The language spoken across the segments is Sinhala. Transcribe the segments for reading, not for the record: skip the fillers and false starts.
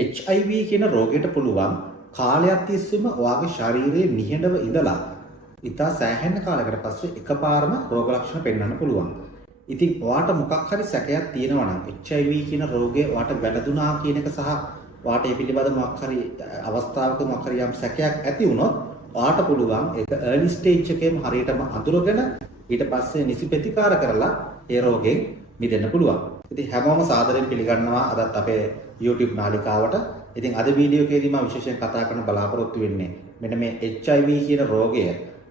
HIV කියන රෝගයට පුළුවන් කාලයක් තිස්සේම ඔයාගේ ශරීරයේ නිහඬව ඉඳලා ඉතා සෑහෙන කාලයකට පස්සේ එකපාරම රෝග ලක්ෂණ පෙන්වන්න පුළුවන්. ඉතින් ඔයාට මොකක් හරි සැකයක් තියෙනවා නම් HIV කියන රෝගය ඔයාට වැළඳුනා කියන එක සහ ඔයාට ඒ පිළිබඳ මොකක් හරි අවස්ථාවක මොකක් හරි යම් සැකයක් ඇති වුණොත් ඔයාට පුළුවන් ඒක early stage එකේම හරියටම අඳුරගෙන ඊට පස්සේ නිසි ප්‍රතිකාර කරලා ඒ රෝගයෙන් මිදෙන්න පුළුවන්. ඉතින් හැමෝම සාදරයෙන් පිළිගන්නවා අදත් අපේ YouTube නාලිකාවට. ඉතින් අද වීඩියෝ එකේදී මම විශේෂයෙන් කතා කරන්න බලාපොරොත්තු වෙන්නේ මෙන්න මේ HIV කියන රෝගය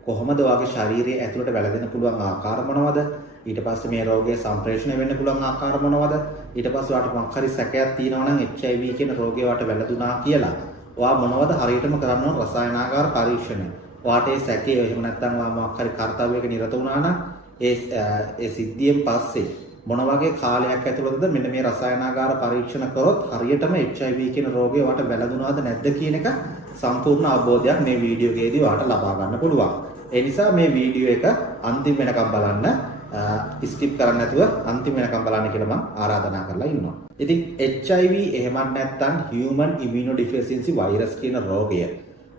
කොහොමද ඔයාගේ ශරීරයේ ඇතුළට වැළඳෙන්න පුළුවන් ආකාර මොනවද? ඊට පස්සේ මේ රෝගය සම්ප්‍රේෂණය වෙන්න පුළුවන් ආකාර මොනවද? ඊට පස්සේ ඔයාට මොකක් හරි සැකයක් තියෙනවා නම් HIV කියන රෝගය ඔයාට වැළඳුනා කියලා. ඔයා මොනවද හරියටම කරන්න ඕන රසායනාගාර පරීක්ෂණ. ඔයාට ඒ සැකය එහෙම නැත්නම් ඔයා මොකක් හරි කාර්යයක නිරත වුණා නම් ඒ සිද්ධියෙන් පස්සේ මොන වගේ කාලයක් ඇතුළතද මෙන්න මේ රසායනාගාර පරීක්ෂණ කරොත් හරියටම HIV කියන රෝගය ඔයාට වැළඳුනාද නැද්ද කියන එක සම්පූර්ණ අවබෝධයක් මේ වීඩියෝ එකේදී ඔයාට ලබා ගන්න පුළුවන්. ඒ නිසා මේ වීඩියෝ එක අන්තිම වෙනකම් බලන්න ස්කිප් කරන්න නැතුව අන්තිම වෙනකම් බලන්න කියලා මම ආරාධනා කරලා ඉන්නවා. ඉතින් HIV එහෙමත් නැත්නම් Human Immunodeficiency Virus කියන රෝගය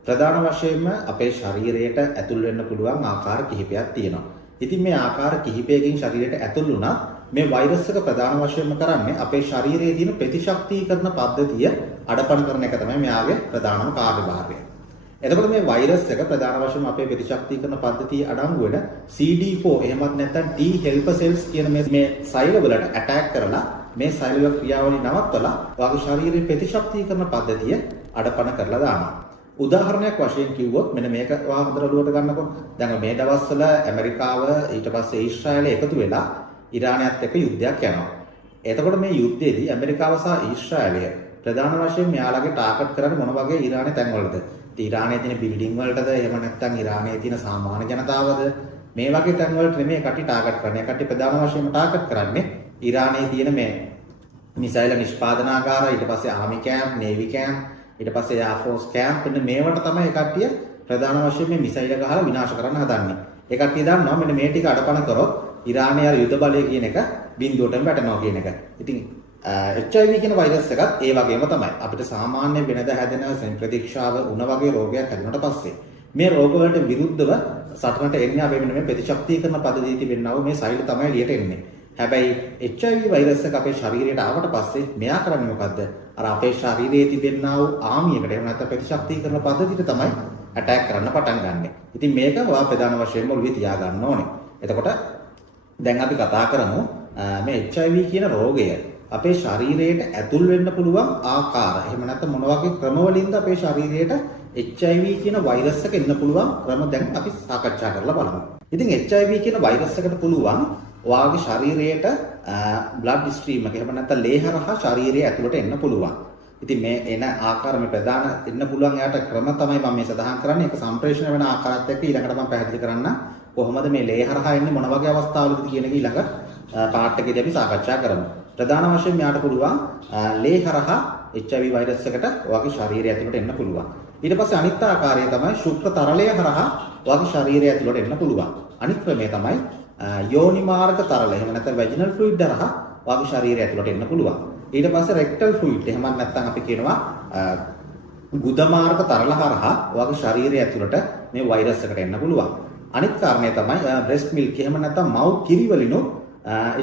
ප්‍රධාන වශයෙන්ම අපේ ශරීරයට ඇතුල් වෙන්න පුළුවන් ආකාර කිහිපයක් තියෙනවා. ඉතින් මේ ආකාර කිහිපයකින් ශරීරයට ඇතුල් වුණා මේ වෛරස් එක ප්‍රධාන වශයෙන්ම කරන්නේ අපේ ශරීරයේ තියෙන ප්‍රතිශක්තිකරණ පද්ධතිය අඩපණ කරන එක තමයි මෙයාගේ ප්‍රධානම කාර්යභාරය. එතකොට මේ වෛරස් එක ප්‍රධාන වශයෙන්ම අපේ ප්‍රතිශක්තිකරණ පද්ධතිය අඩංගු වෙන CD4 එහෙමත් නැත්නම් T helper cells කියන මේ සෛල වලට ඇටැක් කරලා මේ සෛල වල ක්‍රියාවලිය නවත්තලා ඔයාගේ ශරීරයේ ප්‍රතිශක්තිකරණ පද්ධතිය අඩපණ කරලා දානවා. උදාහරණයක් වශයෙන් කිව්වොත් මෙන්න මේක ඔයා හොඳට ඔලුවට ගන්නකො. දැන් මේ දවස්වල ඇමරිකාව ඊට පස්සේ ඊශ්‍රායලය එකතු වෙලා ඉරානයත් එක්ක යුද්ධයක් යනවා. එතකොට මේ යුද්ධයේදී ඇමරිකාව සහ ඊශ්‍රායලය ප්‍රධාන වශයෙන් මෙයාලගේ ටාගට් කරන්නේ මොන වගේ ඉරානයේ තැන්වලද? ඉරානයේ තියෙන බිල්ඩින් වලටද එහෙම නැත්නම් ඉරානයේ තියෙන සාමාන්‍ය ජනතාවද? මේ වගේ තැන්වලට නෙමෙයි කටි ටාගට් කරන්නේ. කටි ප්‍රධාන වශයෙන්ම ටාගට් කරන්නේ ඉරානයේ තියෙන මේ මිසයිල නිෂ්පාදනාගාර, ඊට පස්සේ ආමි කැම්ප්, නේවි කැම්ප්, ඊට පස්සේ එයාර් ෆෝස් කැම්ප් මෙන්න මේවට තමයි කට්ටිය ප්‍රධාන වශයෙන් මේ මිසයිල ගහලා විනාශ කරන්න හදන්නේ. ඒ කට්ටිය දන්නවා මෙන්න මේ ටික අඩපණ කරොත් ඉරානයේ අර යුද බලය කියන එක බිඳුවටම වැටෙනවා කියන එක. ඉතින් HIV කියන වෛරස් එකත් ඒ වගේම තමයි. අපිට සාමාන්‍ය වෙනද හැදෙන ප්‍රතික්ෂාව උණ වගේ රෝගයක් හැදුනට පස්සේ මේ රෝග වලට විරුද්ධව සටනට එන්නේ අපි මෙන්න මේ ප්‍රතිශක්තිකරණ පද්ධතිය තිබෙනා වූ මේ සෛල තමයි එළියට එන්නේ. හැබැයි HIV වෛරස් එක අපේ ශරීරයට ආවට පස්සේ මෙයා කරන්නේ මොකද්ද? අර අපේ ශරීරයේ තිබෙනා වූ ආමියකට එහෙම නැත්නම් ප්‍රතිශක්තිකරණ පද්ධතියට තමයි ඇටැක් කරන්න පටන් ගන්නෙ. ඉතින් මේක ඔයා ප්‍රධාන වශයෙන්ම ඔළුවේ තියා ගන්න ඕනේ. එතකොට දැන් අපි කතා කරමු මේ HIV කියන රෝගය අපේ ශරීරයට ඇතුල් වෙන්න පුළුවන් ආකාර. එහෙම නැත්නම් මොන වගේ ක්‍රම වලින්ද අපේ ශරීරයට HIV කියන වෛරස් එක එන්න පුළුවන් ක්‍රම දැන් අපි සාකච්ඡා කරලා බලමු. ඉතින් HIV කියන වෛරස් එකට පුළුවන් ඔයාගේ ශරීරයට බ්ලඩ් ස්ට්‍රීම් එක එහෙම නැත්නම් ලේ හරහා ශරීරය ඇතුළට එන්න පුළුවන්. ඉතින් මේ එන ආකාර මේ ප්‍රධාන එන්න පුළුවන් යාට ක්‍රම තමයි මම මේ සඳහන් කරන්නේ. ඒක සම්ප්‍රේෂණය වෙන ආකාරات එක්ක ඊළඟට මම පැහැදිලි කරන්න කොහොමද මේ ලේ හරහා එන්නේ මොන වගේ අවස්ථාවලද කියන එක ඊළඟ පාර්ට් එකේදී අපි සාකච්ඡා කරමු. ප්‍රධාන වශයෙන් යාට පුළුවන් ලේ හරහා HIV වෛරස් එකට ඔයාගේ ශරීරය ඇතුළට එන්න පුළුවන්. ඊට පස්සේ අනිත් ආකාරය තමයි ශුක්‍ර තරලය හරහා ඔයාගේ ශරීරය ඇතුළට එන්න පුළුවන්. අනිත් ක්‍රමය තමයි යෝනි මාර්ග තරල එහෙම නැත්නම් වැජිනල් ෆ්ලුයිඩ් හරහා ඔයාගේ ශරීරය ඇතුළට එන්න පුළුවන්. ඊට පස්සේ රෙක්ටල් ෆ්ලුයිඩ් එහෙම නැත්නම් අපි කියනවා ගුද මාර්ග තරල හරහා ඔයාගේ ශරීරය ඇතුළට මේ වෛරස් එකට එන්න පුළුවන්. අනිත් කාරණය තමයි බ්‍රෙස්ට් මිල්ක් එහෙම නැත්නම් මව් කිරි වලිනු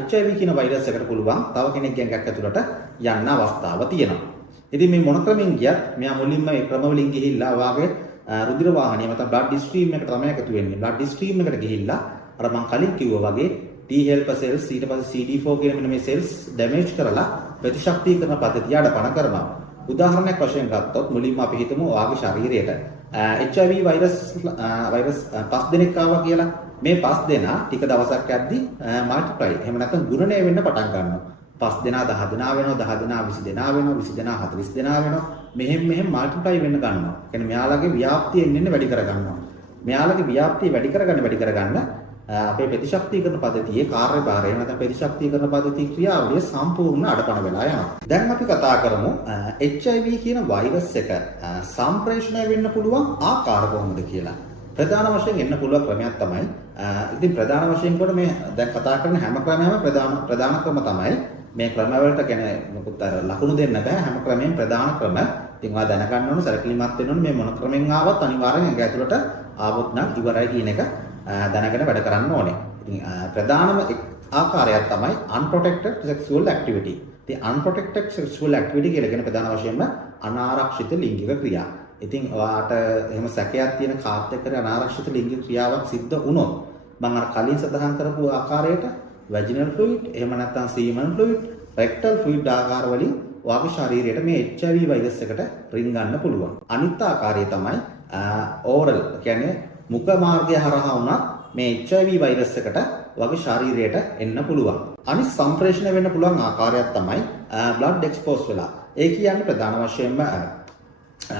HIV කියන වෛරස් එකට පුළුවන් තව කෙනෙක්ගේ ඇඟක් ඇතුළට යන්න අවස්ථාව තියෙනවා. ඉතින් මේ මොන ක්‍රමෙන් ගියත් මෙයා මුලින්ම මේ ක්‍රම වලින් ගිහිල්ලා ඔයාගේ රුධිර වාහනිය මත බ්ලඩ් ස්ට්‍රීම් එකට තමයි එකතු වෙන්නේ. බ්ලඩ් ස්ට්‍රීම් එකට ගිහිල්ලා අර මම කලින් කිව්වා වගේ T helper cells ඊට පස්සේ CD4 කියන මෙන්න මේ cells damage කරලා ප්‍රතිශක්තිකරණ පද්ධතිය අඩපණ කරනවා. උදාහරණයක් වශයෙන් ගත්තොත් මුලින්ම අපි හිතමු ඔයාගේ ශරීරයට HIV වෛරස් 5 දෙනෙක් ආවා කියලා. මේ 5 දෙනා ටික දවසක් යද්දි මල්ටිප්ලයි එහෙම නැත්නම් ගුණණය වෙන්න පටන් ගන්නවා. 5 දෙනා 10 දෙනා වෙනවා, 10 දෙනා 20 දෙනා වෙනවා, 20 දෙනා 40 දෙනා වෙනවා. මෙහෙම මල්ටිප්ලයි වෙන්න ගන්නවා. කියන්නේ මෙයාලගේ ව්‍යාප්තිය එන්න වැඩි කර ගන්නවා. මෙයාලගේ ව්‍යාප්තිය වැඩි කරගන්න අපේ ප්‍රතිශක්තිකරණ පද්ධතියේ කාර්යභාරය නැත්නම් ප්‍රතිශක්තිකරණ පද්ධතියේ ක්‍රියාවලිය සම්පූර්ණ අඩපණ වෙලා යනවා. දැන් අපි කතා කරමු HIV කියන වෛරස් එක සම්ප්‍රේෂණය වෙන්න පුළුවන් ආකාර කොහොමද කියලා. ප්‍රධාන වශයෙන් එන්න පුළුවන් ක්‍රමයක් තමයි ඉතින් ප්‍රධාන වශයෙන් කොට මේ දැන් කතා කරන හැම ක්‍රමයක්ම ප්‍රධාන ක්‍රම තමයි මේ ක්‍රමවලට ගැන මොකද අර ලකුණු දෙන්න බෑ හැම ක්‍රමයෙන් ප්‍රධාන ක්‍රම. ඉතින් ඔයා දැනගන්න ඕන සැලකිලිමත් වෙන්න ඕන මේ මොන ක්‍රමෙන් ආවත් අනිවාර්යෙන් ඇඟ ඇතුළට ආවොත් නම් ඉවරයි කියන එක දැනගෙන වැඩ කරන්න ඕනේ. ඉතින් ප්‍රධානම ආකාරයක් තමයි unprotected sexual activity. ඉතින් unprotected sexual activity කියලා කියන ප්‍රධාන වශයෙන්ම අනාරක්ෂිත ලිංගික ක්‍රියා. ඉතින් ඔයාට එහෙම සැකයක් තියෙන කාත් එක්ක අනාරක්ෂිත ලිංගික ක්‍රියාවක් සිද්ධ වුණොත් මම අර කලින් සඳහන් කරපු ආකාරයට vaginal fluid එහෙම නැත්නම් semen fluid, rectal fluid ආකාර වලින් ඔයාගේ ශරීරයට මේ HIV වෛරස් එකට රින් ගන්න පුළුවන්. අනිත් ආකාරය තමයි oral කියන්නේ මුඛ මාර්ගය හරහා වුණත් මේ HIV වෛරස් එකට ඔයාගේ ශරීරයට එන්න පුළුවන්. අනිත් සම්ප්‍රේෂණය වෙන්න පුළුවන් ආකාරයක් තමයි blood expose වෙලා. ඒ කියන්නේ ප්‍රධාන වශයෙන්ම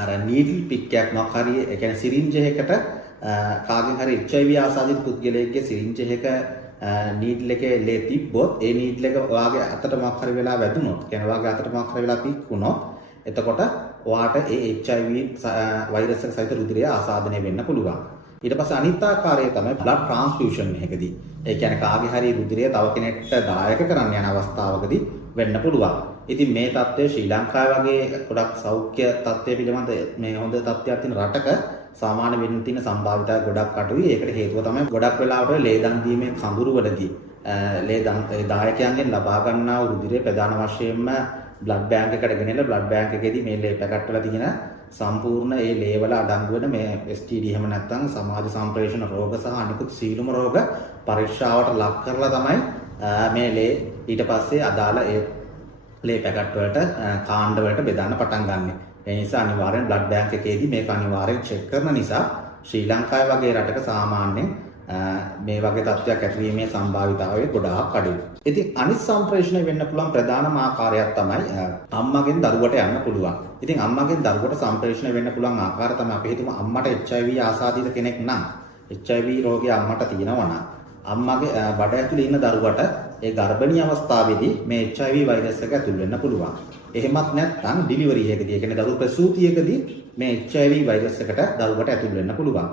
අර needle pick එකක් මොකක් හරි ඒ කියන්නේ syringe එකකට කාගෙන් හරි HIV ආසාදිත පුද්ගලයෙක්ගේ syringe එක needle එකේ ලේ තිබ්බොත් ඒ needle එක ඔයාගේ අතට මොකක් හරි වෙලා වැදුනොත් කියන්නේ ඔයාගේ අතට මොකක් හරි වෙලා පික් වුණොත් එතකොට ඔයාට ඒ HIV වෛරස් එක සහිත රුධිරය ආසාදනය වෙන්න පුළුවන්. ඊට පස්සේ අනිත් ආකාරය තමයි blood transfusion එකකදී. ඒ කියන්නේ කාගේ හරි රුධිරය තව කෙනෙක්ට දායක කරන්න යන අවස්ථාවකදී වෙන්න පුළුවන්. ඉතින් මේ தත්ත්වය ශ්‍රී ලංකාව වගේ ගොඩක් සෞඛ්‍ය තත්ත්වය පිළිබඳ මේ හොඳ තත්ත්වයක් තියෙන රටක සාමාන්‍ය වෙන්න තියෙන සම්භාවිතය ගොඩක් අඩුයි. ඒකට හේතුව තමයි ගොඩක් වෙලාවට ලේ දන් දීමේ කඳුරුවලදී ලේ දන් දායකයන්ගෙන් ලබා ගන්නා රුධිරය ප්‍රධාන වශයෙන්ම බ්ලඩ් බැංක් එකට ගෙනල්ලා බ්ලඩ් බැංක් එකේදී මේ ලේ පැකට් වල තියෙන සම්පූර්ණ ඒ ලේ වල අඩංගු වෙන මේ STD එහෙම නැත්නම් සමාජ සම්ප්‍රේෂණ රෝග සහ අනිකුත් සීලුම රෝග පරීක්ෂාවට ලක් කරලා තමයි මේ ලේ ඊට පස්සේ අදාළ ඒ ලේ පැකට් වලට කාණ්ඩ වලට බෙදන්න පටන් ගන්නෙ. ඒ නිසා අනිවාර්යෙන් බ්ලඩ් බැංක් එකේදී මේක අනිවාර්යෙන් චෙක් කරන නිසා ශ්‍රී ලංකාව වගේ රටක සාමාන්‍යයෙන් මේ වගේ තත්ත්වයක් ඇතිවීමේ සම්භාවිතාවය ගොඩාක් අඩුයි. ඉතින් අනිත් සම්ප්‍රේෂණය වෙන්න පුළුවන් ප්‍රධානම ආකාරයක් තමයි අම්මගෙන් දරුවට යන්න පුළුවන්. ඉතින් අම්මගෙන් දරුවට සම්ප්‍රේෂණය වෙන්න පුළුවන් ආකාරය තමයි අපි හිතමු අම්මට HIV ආසාදිත කෙනෙක් නම් HIV රෝගය අම්මට තියෙනවා නම් අම්මගේ බඩ ඇතුලේ ඉන්න දරුවට ඒ ගර්භණී අවස්ථාවේදී මේ HIV වෛරස් එක ඇතුල් වෙන්න පුළුවන්. එහෙමත් නැත්නම් ඩිලිවරි එකකදී ඒ කියන්නේ දරු ප්‍රසූතියකදී මේ HIV වෛරස් එකට දරුවට ඇතුල් වෙන්න පුළුවන්.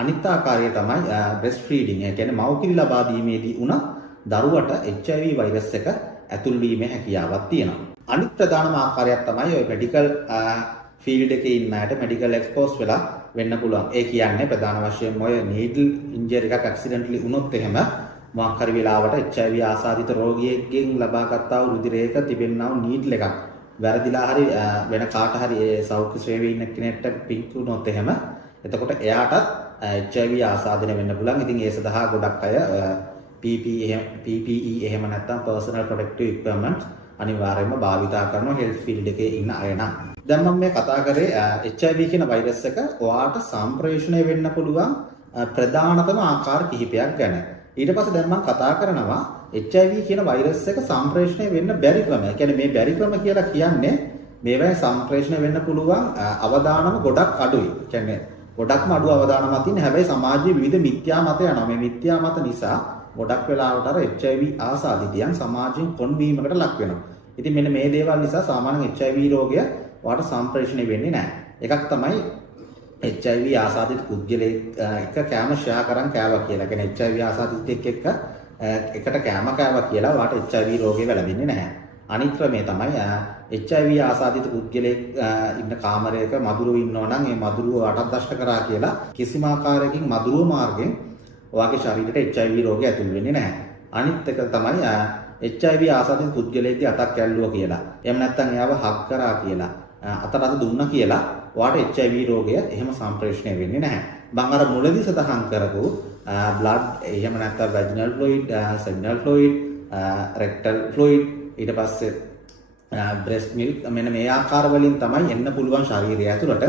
අනිත් ආකාරය තමයි breast feeding. ඒ කියන්නේ මව් කිරි ලබා දීමේදී උනත් දරුවට HIV වෛරස් එක ඇතුල් වීමේ හැකියාවක් තියෙනවා. අනිත් ප්‍රධානම ආකාරයක් තමයි ඔය මෙඩිකල් ෆීල්ඩ් එකේ ඉන්න අයට මෙඩිකල් එක්ස්පෝස් වෙලා වෙන්න පුළුවන්. ඒ කියන්නේ ප්‍රධාන වශයෙන්ම ඔය නීඩල් ඉන්ජරි එකක් ඇක්සිඩන්ටලි වුණොත් එහෙම මොකක් හරි වෙලාවට HIV ආසාදිත රෝගියෙක්ගෙන් ලබාගත්තා වූ රුධිරයක තිබෙනා වූ නීඩල් එකක් වැරදිලා හරි වෙන කාට හරි ඒ සෞඛ්‍ය සේවයේ ඉන්න කෙනෙක්ට පික් වුණොත් එහෙම එතකොට එයාටත් HIV ආසාදනය වෙන්න පුළුවන්. ඉතින් ඒ සඳහා ගොඩක් අය PPE එහෙම නැත්නම් personal protective equipment අනිවාර්යයෙන්ම භාවිතා කරනවා හෙල්ත් ෆීල්ඩ් එකේ ඉන්න අය නම්. දැන් මම මේ කතා කරේ HIV කියන වෛරස් එක ඔයාට සම්ප්‍රේෂණය වෙන්න පුළුවන් ප්‍රධානතම ආකාර කිහිපයක් ගැන. ඊට පස්සේ දැන් මම කතා කරනවා HIV කියන වෛරස් එක සම්ප්‍රේෂණය වෙන්න බැරි ක්‍රම. ඒ කියන්නේ මේ බැරි ක්‍රම කියලා කියන්නේ මේවා සම්ප්‍රේෂණය වෙන්න පුළුවන් අවදානම ගොඩක් අඩුයි. ඒ කියන්නේ ගොඩක්ම අඩු අවදානමක් තියෙන. හැබැයි සමාජයේ විවිධ මිත්‍යා මත යනවා. මේ මිත්‍යා මත නිසා ගොඩක් වෙලාවට අර HIV ආසාදිතයන් සමාජයෙන් කොන්වීමකට ලක් වෙනවා. ඉතින් මෙන්න මේ දේවල් නිසා සාමාන්‍ය HIV රෝගය වාට සම්ප්‍රේෂණය වෙන්නේ නැහැ. එකක් තමයි HIV ආසාදිත පුද්ගලයෙක් එක කෑම ෂෙයා කරන් කෑවා කියලා. කියන්නේ HIV ආසාදිතෙක් එක්ක එකට කෑම කෑවා කියලා වාට HIV රෝගය වැළඳෙන්නේ නැහැ. අනිත් ක්‍රමය තමයි HIV ආසාදිත පුද්ගලයෙක් ඉන්න කාමරයක මදුරුවෝ ඉන්නවා නම් ඒ මදුරුවෝ අටක් දෂ්ට කරා කියලා කිසිම ආකාරයකින් මදුරුවෝ මාර්ගෙන් ඔයාගේ ශරීරයට HIV රෝගය ඇතුල් වෙන්නේ නැහැ. අනිත් එක තමයි HIV ආසාදිත පුද්ගලයෙක්ගේ අතක් ඇල්ලුවා කියලා. එහෙම නැත්නම් එයාව හග් කරා කියලා. අතට දුන්නා කියලා ඔයාට HIV රෝගය එහෙම සම්ප්‍රේෂණය වෙන්නේ නැහැ. මම අර මුලදී සඳහන් කරපු blood එහෙම නැත්නම් vaginal fluid, seminal fluid, rectal fluid ඊට පස්සේ breast milk මෙන්න මේ ආකාර වලින් තමයි එන්න පුළුවන් ශරීරය ඇතුළට.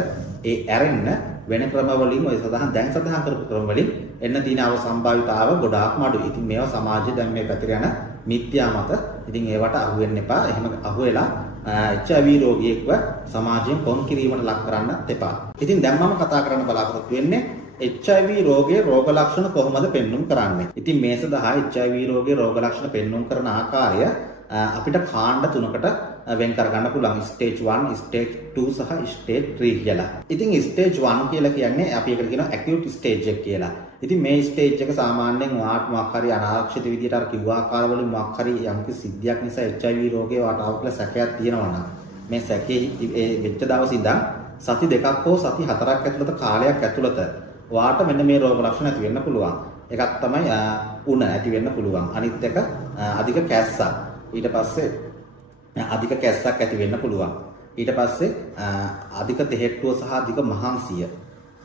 ඒ ඇරෙන්න වෙන ක්‍රම වලින් ඔය දැන් සඳහන් කරපු ක්‍රම වලින් එන්න තියෙන සම්භාවිතාව ගොඩාක්ම අඩුයි. ඉතින් මේවා සමාජයේ දැන් මේ පැතිර යන මිත්‍යා මත. ඉතින් ඒවට අහු වෙන්න එපා. එහෙම අහු වෙලා HIV රෝගියෙක්ව සමාජයෙන් කොන් කිරීමට ලක් කරන්න එපා. ඉතින් දැන් මම කතා කරන්න බලාපොරොත්තු වෙන්නේ HIV රෝගයේ රෝග ලක්ෂණ කොහොමද පෙන්වුම් කරන්නේ. ඉතින් මේ සඳහා HIV රෝගයේ රෝග ලක්ෂණ පෙන්වුම් කරන ආකාරය අපිට කාණ්ඩ තුනකට වෙන් කර ගන්න පුළුවන්. ස්ටේජ් 1, ස්ටේජ් 2 සහ ස්ටේජ් 3 කියලා. ඉතින් ස්ටේජ් 1 කියලා කියන්නේ අපි ඒකට කියනවා acute stage එක කියලා. ඉතින් මේ ස්ටේජ් එක සාමාන්‍යයෙන් ඔයාට මොකක් හරි අනාරක්ෂිත විදියට අර කිව්වා ආකාරවලින් මොකක් හරි යම්කිසි සිද්ධියක් නිසා HIV රෝගේ වාට ආව කියලා සැකයක් තියෙනවා නම් මේ සැකේ වෙච්ච දවස් ඉඳන් සති 2ක් හෝ සති 4ක් ඇතුළත කාලයක් ඇතුළත වාට මෙන්න මේ රෝග ලක්ෂණ ඇති වෙන්න පුළුවන්. එකක් තමයි උණ ඇති වෙන්න පුළුවන්. අනිත් එක අධික කැස්සක්. ඊට පස්සේ අධික කැස්සක් ඇති වෙන්න පුළුවන්. ඊට පස්සේ අධික තෙහෙට්ටුව සහ අධික මහන්සිය.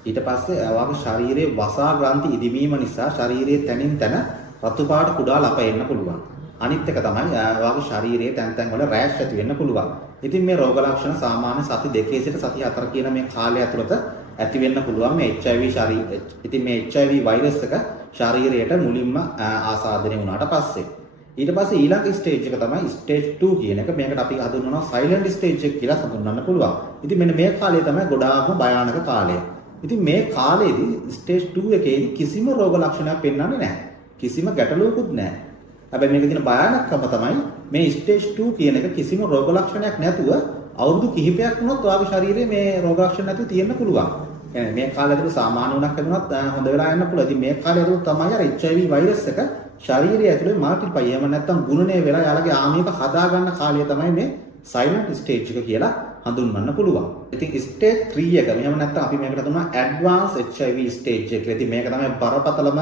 ඊට පස්සේ ඔයාගේ ශරීරයේ වසා ග්‍රන්ථි ඉදිමීම නිසා ශරීරයේ තනින් තන රතු පාට කුඩා ලප එන්න පුළුවන්. අනිත් එක තමයි ඔයාගේ ශරීරයේ තැන් තැන් වල රෑෂ් ඇති වෙන්න පුළුවන්. ඉතින් මේ රෝග ලක්ෂණ සාමාන්‍ය සති 2 සිට සති 4 කියන මේ කාලය ඇතුළත ඇති වෙන්න පුළුවන් මේ HIV ශරීරය. ඉතින් මේ HIV වෛරස් එක ශරීරයට මුලින්ම ආසාදනය වුණාට පස්සේ ඊට පස්සේ ඊළඟ ස්ටේජ් එක තමයි ස්ටේජ් 2 කියන එක. මේකට අපි හඳුන්වනවා සයිලන්ට් ස්ටේජ් එක කියලා හඳුන්වන්න පුළුවන්. ඉතින් මෙන්න මේ කාලය තමයි ගොඩාක්ම භයානක කාලය. ඉතින් මේ කාලේදී ස්ටේජ් 2 එකේදී කිසිම රෝග ලක්ෂණයක් පෙන්වන්නේ නැහැ. කිසිම ගැටලුවකුත් නැහැ. හැබැයි මේකේ තියෙන භයානකම තමයි මේ ස්ටේජ් 2 කියන එක කිසිම රෝග ලක්ෂණයක් නැතුව අවුරුදු කිහිපයක් වුණොත් ඔයාගේ ශරීරයේ මේ රෝග ලක්ෂණ නැතුව තියෙන්න පුළුවන්. يعني මේ කාලය ඇතුළත සාමාන්‍ය උණක් හැදුනත් හොඳ වෙලා යන්න පුළුවන්. ඉතින් මේ කාලය ඇතුළත තමයි අර HIV වෛරස් එක ශරීරය ඇතුලේ මල්ටිප්ලයි එහෙම නැත්නම් ගුණණය වෙලා යාළගේ ආමියක හදා ගන්න කාලය තමයි මේ සයිලන්ට් ස්ටේජ් එක කියලා හඳුන්වන්න පුළුවන්. ඉතින් ස්ටේජ් 3 එක මෙහෙම නැත්නම් අපි මේකට දුන්නා ඇඩ්වාන්ස් HIV ස්ටේජ් එක. ඉතින් මේක තමයි බරපතලම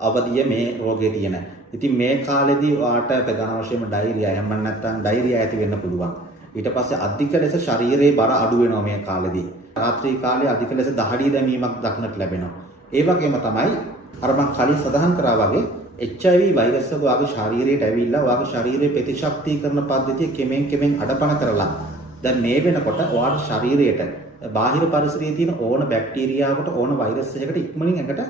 අවධිය මේ රෝගේ තියෙන. ඉතින් මේ කාලෙදී ඔයාට ප්‍රධාන වශයෙන්ම ඩයරියා එහෙම නැත්නම් ඩයරියා ඇති වෙන්න පුළුවන්. ඊට පස්සේ අධික ලෙස ශරීරයේ බර අඩු වෙනවා මේ කාලෙදී. රාත්‍රී කාලේ අධික ලෙස දහඩිය දැමීමක් දක්නට ලැබෙනවා. ඒ වගේම තමයි අර මම කලින් සඳහන් කරා වගේ HIV වෛරස් එක ඔයාගේ ශරීරයට ඇවිල්ලා ඔයාගේ ශරීරයේ ප්‍රතිශක්තිකරණ පද්ධතිය කෙමෙන් අඩපණ කරලා දැන් මේ වෙනකොට ඔයාගේ ශරීරයට බාහිර පරිසරයේ තියෙන ඕන බැක්ටීරියාවකට ඕන වෛරස් එකකට ඉක්මනින් එකට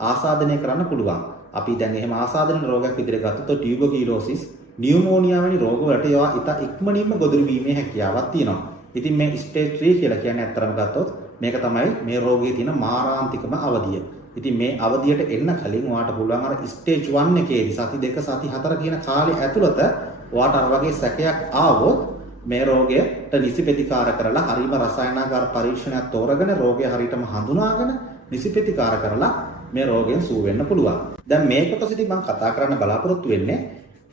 ආසාදනය කරන්න පුළුවන්. අපි දැන් එහෙම ආසාදන රෝගයක් විදිහට ගත්තොත් ටියුබර්කියුලෝසිස්, නියුමෝනියා වැනි රෝග වලට ඒවා ඉතා ඉක්මනින්ම ගොදුරු වීමේ හැකියාවක් තියෙනවා. ඉතින් මේ ස්ටේජ් 3 කියලා කියන්නේ අත්‍තරම ගත්තොත් මේක තමයි මේ රෝගයේ තියෙන මාරාන්තිකම අවධිය. ඉතින් මේ අවධියට එන්න කලින් ඔයාට පුළුවන් අර ස්ටේජ් 1 එකේදී සති 2 සති 4 කියන කාලේ ඇතුළත ඔයාට අර වගේ සැකයක් ආවොත් මේ රෝගයට නිසි ප්‍රතිකාර කරලා හරිම රසායනාගාර පරීක්ෂණයක් තෝරගෙන රෝගය හරියටම හඳුනාගෙන නිසි ප්‍රතිකාර කරලා මේ රෝගයෙන් සුව වෙන්න පුළුවන්. දැන් මේ කොටසදී මම කතා කරන්න බලාපොරොත්තු වෙන්නේ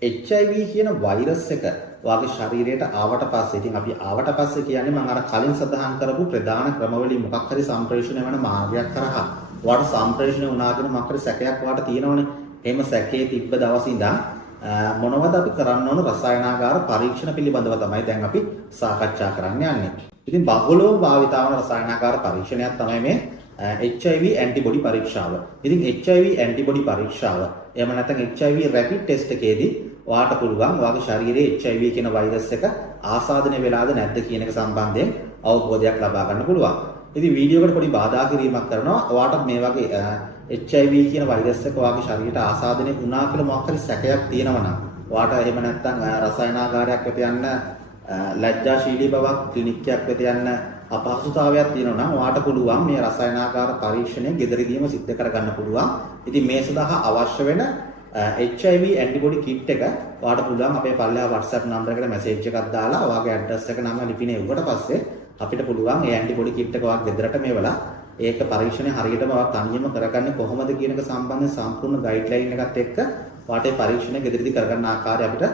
HIV කියන වෛරස් එක ඔයාගේ ශරීරයට ආවට පස්සේ ඉතින් අපි ආවට පස්සේ කියන්නේ මම අර කලින් සඳහන් කරපු ප්‍රධාන ක්‍රමවලින් මොකක් හරි සම්ප්‍රේෂණය වෙන මාර්ගයක් කරහා ඔයාට සම්ප්‍රේෂණය වුණාගෙන මොකක් හරි සැකයක් ඔයාට තියෙනවනේ. එහෙම සැකේ තිබ්බ දවස් ඉඳන් මොනවද අපි කරන්න ඕන රසායනාගාර පරීක්ෂණ පිළිබඳව තමයි දැන් අපි සාකච්ඡා කරන්න යන්නේ. ඉතින් බහුලව භාවිතා වන රසායනාගාර පරීක්ෂණයක් තමයි මේ HIV ඇන්ටිබොඩි පරීක්ෂාව. ඉතින් HIV ඇන්ටිබොඩි පරීක්ෂාව එහෙම නැත්නම් HIV රැපිඩ් ටෙස්ට් එකේදී ඔයාට පුළුවන් ඔයාගේ ශරීරයේ HIV කියන වෛරස් එක ආසාදනය වෙලාද නැද්ද කියන එක සම්බන්ධයෙන් අවබෝධයක් ලබා ගන්න පුළුවන්. ඉතින් වීඩියෝ එකට පොඩි බාධා කිරීමක් කරනවා. ඔයාට මේ වගේ HIV කියන වෛරස් එක ඔයාගේ ශරීරයට ආසාදනය වුණා කියලා මොකක් හරි සැකයක් තියෙනවා නම් ඔයාට එහෙම නැත්නම් රසායනාගාරයක් වෙත යන්න ලැජ්ජාශීලී බවක් ක්ලිනික් එකක් වෙත යන්න අපහසුතාවයක් තියෙනවා නම් ඔයාට පුළුවන් මේ රසායනාගාර පරීක්ෂණය ගෙදරදීම සිද්ධ කරගන්න පුළුවන්. ඉතින් මේ සඳහා අවශ්‍ය වෙන HIV ඇන්ටිබොඩි කිට් එක ඔයාට පුළුවන් අපේ පල්ලෙහා WhatsApp නම්බර් එකට මැසේජ් එකක් දාලා ඔයාගේ ඇඩ්‍රස් එක නම ලිපිනේ උගට පස්සේ අපිට පුළුවන් මේ ඇන්ටිබොඩි කිට් එක ඔයාගේ ගෙදරට මේවලා ඒක පරීක්ෂණය හරියටම ඔයා තනියම කරගන්නේ කොහොමද කියන එක සම්බන්ධ සම්පූර්ණ ගයිඩ්ලයින් එකත් එක්ක ඔයාට පරීක්ෂණය ගෙදරදී කරගන්න ආකාරය අපිට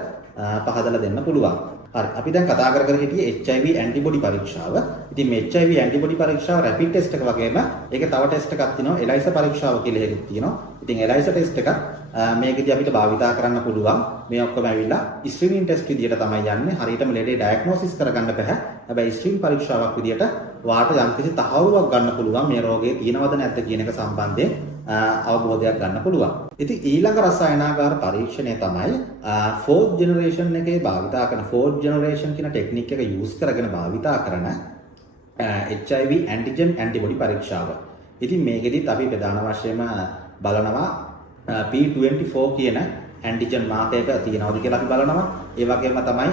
පහදලා දෙන්න පුළුවන්. හරි අපි දැන් කතා කර හිටියේ HIV ඇන්ටිබොඩි පරීක්ෂාව. ඉතින් මේ HIV ඇන්ටිබොඩි පරීක්ෂාව රැපිඩ් ටෙස්ට් එක වගේම ඒක තව ටෙස්ට් එකක් තියෙනවා ELISA පරීක්ෂාව කියලා එකක් තියෙනවා. ඉතින් ELISA ටෙස්ට් එක මේකදී අපිට භාවිතා කරන්න පුළුවන්. මේ ඔක්කොම ඇවිල්ලා ස්ක්‍රීනින් ටෙස්ට් විදියට තමයි යන්නේ. හරියටම ලෙඩේ ඩයග්නොසිස් කරගන්න බෑ. හැබැයි ස්ක්‍රීන් පරීක්ෂාවක් විදියට වාට යම්කිසි තහවුරුවක් ගන්න පුළුවන් මේ රෝගේ තියෙනවද නැද්ද කියන එක සම්බන්ධයෙන් අවබෝධයක් ගන්න පුළුවන්. ඉතින් ඊළඟ රසායනාගාර පරීක්ෂණය තමයි 4th generation එකේ භාවිතා කරන 4th generation කියන ටෙක්නික් එක යූස් කරගෙන භාවිතා කරන HIV antigen antibody පරීක්ෂාව. ඉතින් මේකෙදිත් අපි ප්‍රධාන වශයෙන්ම බලනවා P24 කියන antigen මාකරයක තියෙනවද කියලා අපි බලනවා. ඒ වගේම තමයි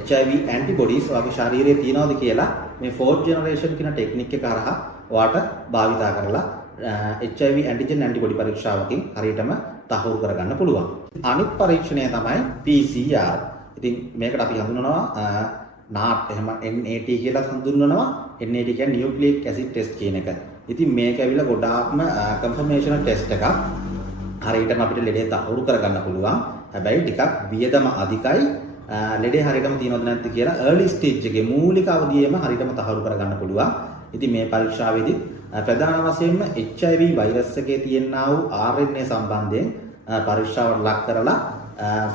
HIV antibodies වගේ ශරීරයේ තියෙනවද කියලා මේ 4th generation කියන ටෙක්නික් එක හරහා ඔයාට භාවිතා කරලා HIV antigen antibody පරීක්ෂාවකින් හරියටම තහවුරු කරගන්න පුළුවන්. අනිත් පරීක්ෂණය තමයි PCR. ඉතින් මේකට අපි හඳුන්වනවා NAT එහෙම NAT කියලා හඳුන්වනවා. NAT කියන්නේ nucleic acid test කියන එක. ඉතින් මේක ඇවිල්ලා ගොඩාක්ම කන්ෆර්මේෂනල් ටෙස්ට් එකක්. හරියටම අපිට ලෙඩේ තහවුරු කරගන්න පුළුවන්. හැබැයි ටිකක් වියදම අධිකයි. ලෙඩේ හරියටම තියෙනවද නැද්ද කියලා early stage එකේ මූලික අවධියේම හරියටම තහවුරු කරගන්න පුළුවන්. ඉතින් මේ පරීක්ෂාවේදී ප්‍රධාන වශයෙන්ම HIV වෛරස් එකේ තියෙනා වූ RNA සම්බන්ධයෙන් පරීක්ෂාවට ලක් කරලා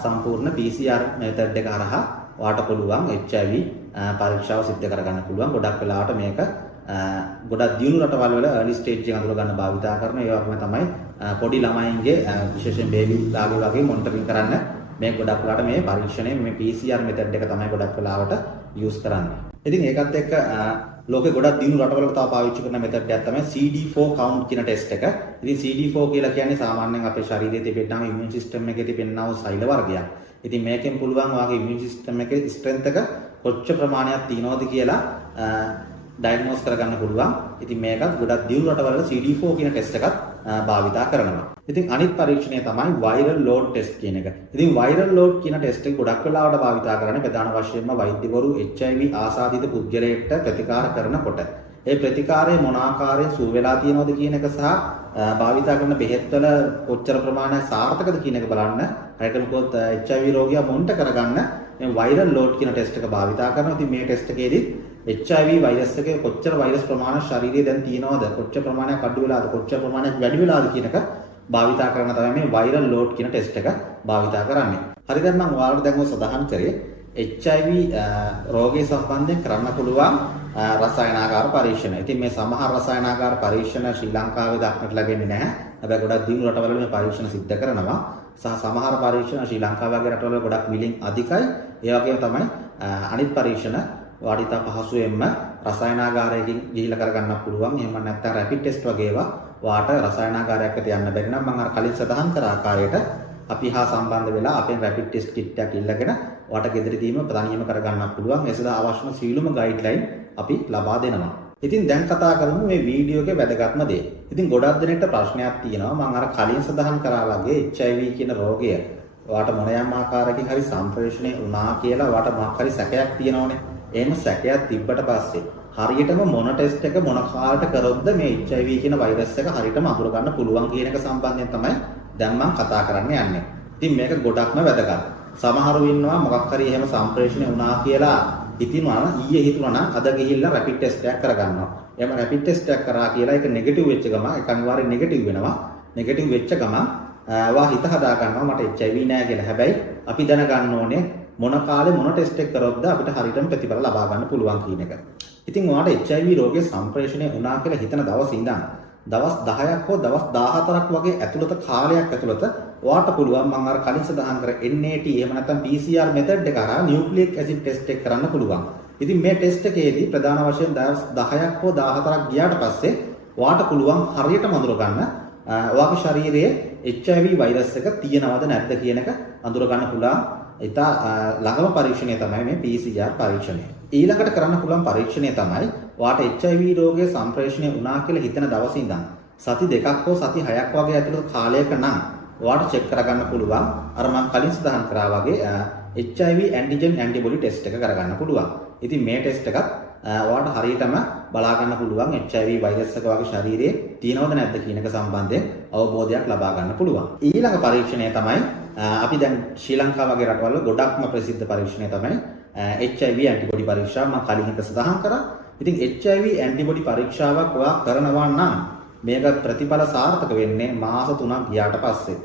සම්පූර්ණ PCR මෙතඩ් එක හරහා ඔයාට පුළුවන් HIV පරීක්ෂාව සිද්ධ කරගන්න පුළුවන්. ගොඩක් වෙලාවට මේක ගොඩක් දියුණු රටවල් වල early stage එක අඳුර ගන්න භාවිතා කරන ඒ වගේම තමයි පොඩි ළමයින්ගේ විශේෂයෙන් බේබි ලාගේ වගේ මොනිටරින් කරන්න මේ ගොඩක් වෙලාවට මේ පරීක්ෂණය මේ PCR මෙතඩ් එක තමයි ගොඩක් වෙලාවට use කරන්නේ. ඉතින් ඒකත් එක්ක ලෝකේ ගොඩක් දියුණු රටවල තව පාවිච්චි කරන මෙතඩ් එකක් තමයි CD4 count කියන ටෙස්ට් එක. ඉතින් CD4 කියලා කියන්නේ සාමාන්‍යයෙන් අපේ ශරීරයේ තිබෙනා ඉමුන් සිස්ටම් එකේ තිබෙනා වූ සෛල වර්ගයක්. ඉතින් මේකෙන් පුළුවන් වාගේ ඉමුන් සිස්ටම් එකේ ස්ට්‍රෙන්ත් එක කොච්චර ප්‍රමාණයක් තියෙනවද කියලා ඩයග්නෝස් කරගන්න පුළුවන්. ඉතින් මේකත් ගොඩක් දියුණු රටවල CD4 කියන ටෙස්ට් එකත් භාවිතා කරනවා. ඉතින් අනිත් පරීක්ෂණය තමයි viral load test කියන එක. ඉතින් viral load කියන ටෙස්ට් එක ගොඩක් වෙලාවට භාවිතා කරන්නේ ප්‍රධාන වශයෙන්ම වෛද්‍යවරු HIV ආසාදිත පුද්ගලයෙක්ට ප්‍රතිකාර කරනකොට. ඒ ප්‍රතිකාරය මොන ආකාරයෙන් සුව වෙලා තියෙනවද කියන එක සහ භාවිතා කරන බෙහෙත්වල කොච්චර ප්‍රමාණයක් සාර්ථකද කියන එක බලන්න හරියටම කිව්වොත් HIV රෝගියා මොන්ට කරගන්න මේ viral load කියන ටෙස්ට් එක භාවිතා කරනවා. ඉතින් මේ ටෙස්ට් එකේදී HIV වෛරස් එකේ කොච්චර වෛරස් ප්‍රමාණයක් ශරීරයේ දැන් තියෙනවද, කොච්චර ප්‍රමාණයක් අඩු වෙලාද, කොච්චර ප්‍රමාණයක් වැඩි වෙලාද කියන එක භාවිතා කරන තමයි මේ viral load කියන ටෙස්ට් එක භාවිතා කරන්නේ. හරි දැන් මම ඔයාලට දැන් ඔය සඳහන් කරේ HIV රෝගය සම්බන්ධයෙන් කරන්න පුළුවන් රසායනාගාර පරීක්ෂණ. ඉතින් මේ සමහර රසායනාගාර පරීක්ෂණ ශ්‍රී ලංකාවේ දක්නට ලැබෙන්නේ නැහැ. හැබැයි ගොඩක් දියුණු රටවල මේ පරීක්ෂණ සිද්ධ කරනවා. සහ සමහර පරීක්ෂණ ශ්‍රී ලංකාව වගේ රටවල ගොඩක් මිලින් අධිකයි. ඒ වගේම තමයි අනිත් පරීක්ෂණ වාඩිත පහසුවෙන්ම රසායනාගාරයකින් ගිහිල්ලා කරගන්න පුළුවන්. එහෙම නැත්නම් රැපිඩ් ටෙස්ට් වගේ ඒවා වාට රසායනාගාරයකට යන්න බැරි නම් මම අර කලින් සඳහන් කර ආකාරයට අපි හා සම්බන්ධ වෙලා අපෙන් රැපිඩ් ටෙස්ට් කිට් එකක් ඉල්ලගෙන වාට ගෙදරදීම තනියම කරගන්න පුළුවන්. ඒ සඳහා අවශ්‍යම සීලුම ගයිඩ්ලයින් අපි ලබා දෙනවා. ඉතින් දැන් කතා කරමු මේ වීඩියෝ එකේ වැදගත්ම දේ. ඉතින් ගොඩක් දෙනෙක්ට ප්‍රශ්නයක් තියෙනවා. මම අර කලින් සඳහන් කරා වගේ HIV කියන රෝගය වාට මොන යම් ආකාරයකින් හරි සම්ප්‍රේෂණය වුණා කියලා වාට මොකක් හරි සැකයක් තියෙනවනේ. එහෙම සැකයක් තිබ්බට පස්සේ හරියටම මොන ටෙස්ට් එක මොන කාලට කරොත්ද මේ HIV කියන වෛරස් එක හරියටම අඳුර ගන්න පුළුවන් කියන එක සම්බන්ධයෙන් තමයි දැන් මම කතා කරන්න යන්නේ. ඉතින් මේක ගොඩක්ම වැදගත්. සමහරව ඉන්නවා මොකක් හරි එහෙම සම්ප්‍රේෂණය වුණා කියලා හිතනවා නම් ඊයේ හිතුණා නම් අද ගිහිල්ලා රැපිඩ් ටෙස්ට් එකක් කරගන්නවා. එහෙම රැපිඩ් ටෙස්ට් එකක් කරා කියලා ඒක නෙගටිව් වෙච්ච ගමන් ඒක අනිවාර්යෙන් නෙගටිව් වෙනවා. නෙගටිව් වෙච්ච ගමන් වා හිත හදා ගන්නවා මට HIV නෑ කියලා. හැබැයි අපි දැනගන්න ඕනේ මොන කාලේ මොන ටෙස්ට් එක කරොත්ද අපිට හරියටම ප්‍රතිඵල ලබා ගන්න පුළුවන් කියන එක. ඉතින් ඔයාලට HIV රෝගයේ සම්ප්‍රේෂණය වුණා කියලා හිතන දවස් ඉඳන් දවස් 10ක් හෝ දවස් 14ක් වගේ ඇතුළත කාලයක් ඇතුළත ඔයාලට පුළුවන් මම අර කලින් සඳහන් කර NAT එහෙම නැත්නම් PCR මෙතඩ් එක කරා නියුක්ලියික් ඇසිඩ් ටෙස්ට් එක කරන්න පුළුවන්. ඉතින් මේ ටෙස්ට් එකේදී ප්‍රධාන වශයෙන් දවස් 10ක් හෝ 14ක් ගියාට පස්සේ ඔයාලට පුළුවන් හරියටම අඳුර ගන්න ඔයාගේ ශරීරයේ HIV වෛරස් එක තියෙනවද නැද්ද කියන එක අඳුර ගන්න පුළුවන්. ඉතා ළඟම පරීක්ෂණය තමයි මේ PCR පරීක්ෂණය. ඊළඟට කරන්න පුළුවන් පරීක්ෂණය තමයි ඔයාට HIV රෝගයේ සම්ප්‍රේෂණය වුණා කියලා හිතන දවසේ ඉඳන් සති 2ක් හෝ සති 6ක් වගේ ඇතුළත කාලයක නම් ඔයාට චෙක් කරගන්න පුළුවන් අර මම කලින් සඳහන් කරා වගේ HIV ඇන්ටිජන් ඇන්ටිබොඩි ටෙස්ට් එක කරගන්න පුළුවන්. ඉතින් මේ ටෙස්ට් එකත් ඔයාට හරියටම බලා ගන්න පුළුවන් HIV වෛරස් එක වගේ ශරීරයේ තියෙනවද නැද්ද කියන එක සම්බන්ධයෙන් අවබෝධයක් ලබා ගන්න පුළුවන්. ඊළඟ පරීක්ෂණය තමයි අපි දැන් ශ්‍රී ලංකාව වගේ රටවල ගොඩක්ම ප්‍රසිද්ධ පරීක්ෂණය තමයි HIV ඇන්ටිබොඩි පරීක්ෂාව. මම කලින් එක සඳහන් කරා. ඉතින් HIV ඇන්ටිබොඩි පරීක්ෂාවක් ඔයා කරනවා නම් මේක ප්‍රතිඵල සාර්ථක වෙන්නේ මාස 3ක් ගියාට පස්සේ.